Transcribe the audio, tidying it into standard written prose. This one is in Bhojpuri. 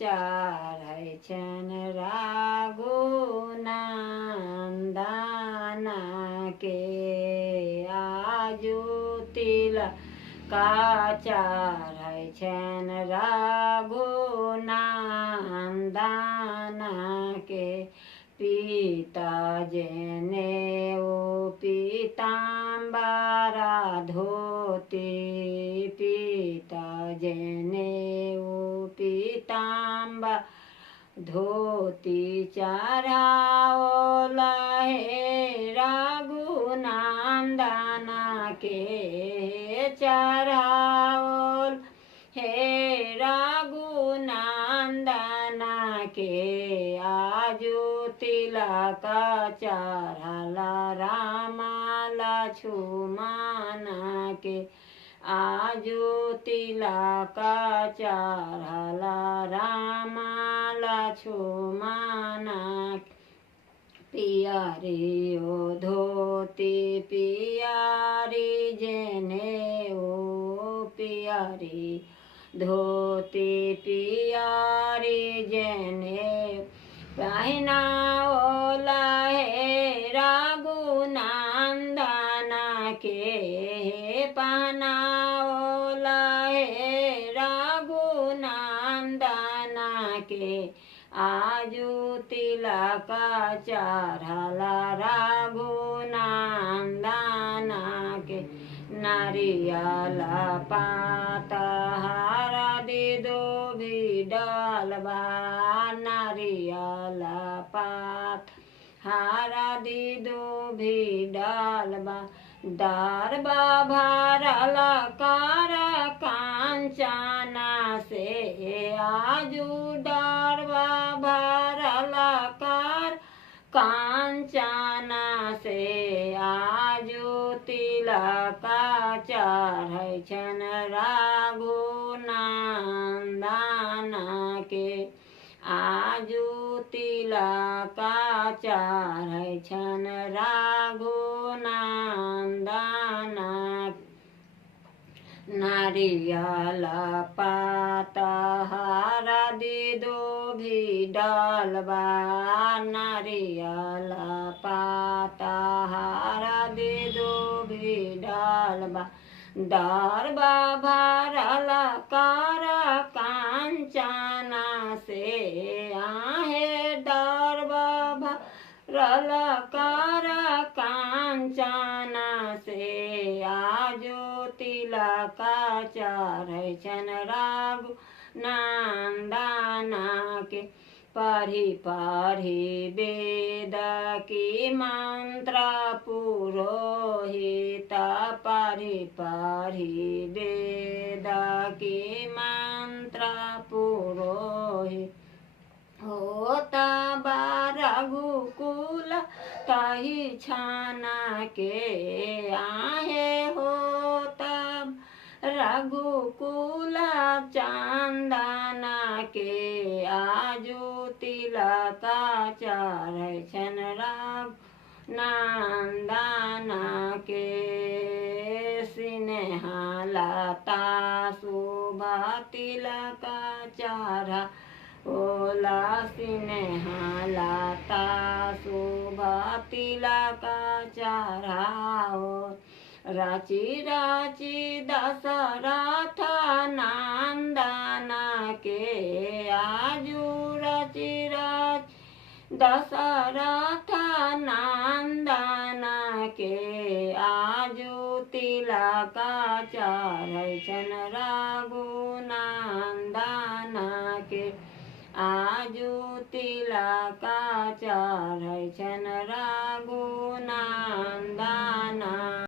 चढ़ै छन रघुनंदन के। आजू तिलका चढ़ै छन रघुनंदन के। पीता जनेऊ पीताम्बर धोती, पीता जनेऊ पीताम्बर धोती चढ़ाओ लहे रघुनंदन के। चढ़ाओ हे रघुनंदन के। आजू तिलक चढ़ल राम लक्ष्मण के। आजू तिलक चढ़ल राम लक्ष्मण के। पियरी ओ धोती पियरी जनेऊ, पियरी धोती पियरी जनेऊ पहिनाओ लहे रघुनंदन के। पहनाओ लहे रघुनंदन के। आजू तिलक चढ़ल रघुनंदन के। नारियल पात हरदि दूबि डालबा, नारियल पात हरदि दूबि डालबा। दरबा भरल कर कांचन से। आजू दरबा भरल कर कांचन से। आजू तिलक चढ़ै छन रघुनंदन के। आजू तिलक चढ़ै छन रघुनंदन। नारियल पात हरदि दूबि डालबा, नारियल पात हरदि दूबि डालबा। दरबा भरल कर कांचन से। आहे दरबा भरल कर कांचन से। आजू तिलक चढ़ै छन रघुनंदन के। पढ़ी पढ़ी वेद की मंत्र पुरोहित, पढ़ी पढ़ी वेद की मंत्र पुरोहित। होता रघुकुल तही छन के। आहे होता रघुकुल चंदन के। आजू तिलक चढ़ै छन रघुनंदन के। स्नेहा लता शुभ तिलक चढ़ा ओला, स्नेहा लता शुभ तिलक चढ़ाओ। रचि रचि दशरथ नंदन के। आजू रचि रचि दशरथ नंदन के। आजू तिलक चढ़ै छन रघुनंदन के। आजू तिलक चढ़ै छन रघुनंदन।